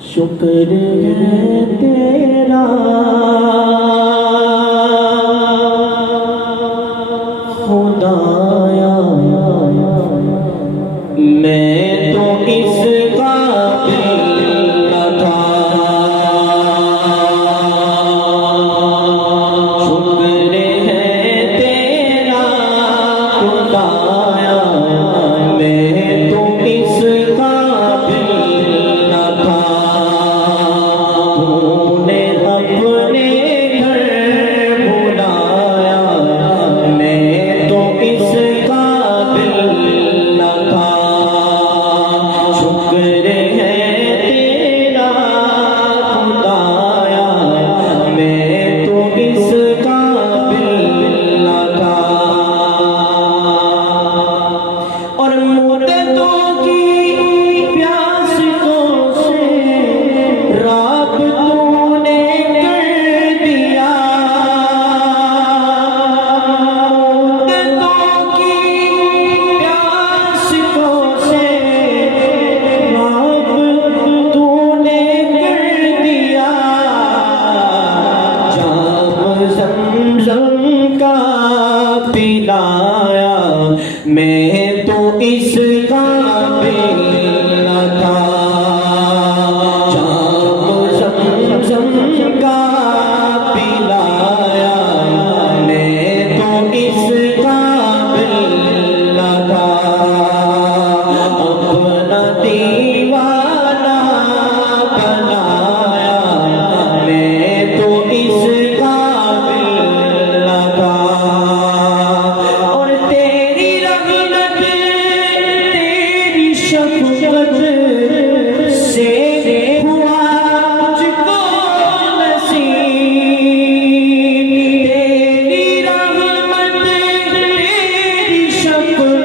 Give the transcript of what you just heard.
شکر ہے تیرا خدایا، میں تو اس قابل نہ تھا۔ شکر ہے تیرا خدایا، میں تو اس قابل نہ تھا۔ تو نے اپنے گھر بلایا، میں تو اس قابل نہ تھا۔ شکر ہے تیرا خدایا، میں تو اس قابل نہ تھا۔ اور مدتوں کی پیاس کو سے راب تو نے کر دیا۔ مدتوں کی پیاس کو سے راب تو نے کر دیا۔ جام زمزم کا پلایا، میں تو اس قابل نہ تھا۔ جام زمزم کا پلایا، میں تو اس قابل نہ تھا۔ اپنا دیوانہ بنایا، میں تو اس قابل نہ تھا۔ اور تیری رحمت تیری شفقت سے ہوا مجھ کو نصیب۔ تیری رحمت تیری شفقت